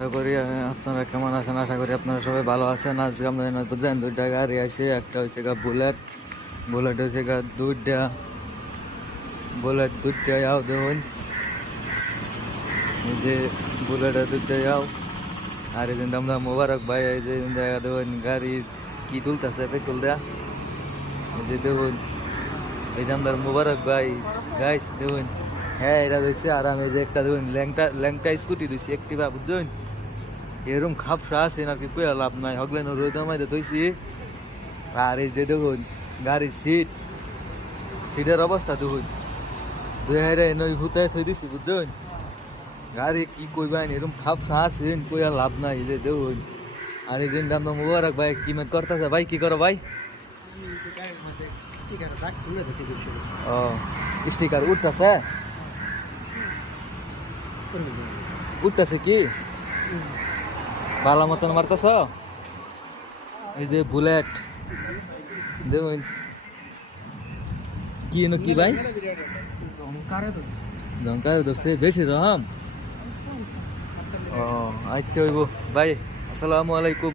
আশা করি আপনারা কেমন আছেন? আশা করি আপনারা সবাই ভালো আছেন। আজকে আমরা বুঝলেন দুইটা গাড়ি আছে, একটা হচ্ছে গা বুলেট, বুলেট হচ্ছে গা দুইটা, বুলেট দুইটা যাও দেখুন, এই যে বুলেটের দুইটা যাও। আর এই দিন আমরা মোবারক ভাই এই যে জায়গা দেখুন গাড়ি কি তুলতেছে পেট্রোল দেয়া, এই যে দেখুন এই যে আমরা মোবারক ভাই গাইস দেখুন। হ্যাঁ এটা দিচ্ছে। আর আমি যে একটা দেখুন ল্যাংটা ল্যাংটা স্কুটি দিচ্ছি একটিভা, বুঝছেন? এরকম খাপসা আছে নাকি কই লাভ নাই, হগলেন রোদের মধ্যে ধুইছি। আর এই যে দেখুন গাড়ির সিটের অবস্থা দেখুন, দুই হাজার নয় হুতায় থই দিছি, বুঝছেন? গাড়ি কি কইবেন এরকম খাপসা আছেন কই লাভ নাই, এই যে দেখুন। আর এই দিন আমরা মুবারক ভাই কিমেট করতেছে। ভাই কি করো ভাই? ও স্টিকার উঠতেছে, উঠতেছে কি ভালো মতন মারতেছ? এই যে বুলেট দেখুন কি কি ভাই জঙ্কার ধরছে বেশি রকম। ও আচ্ছা হইব ভাই, আসসালামু আলাইকুম।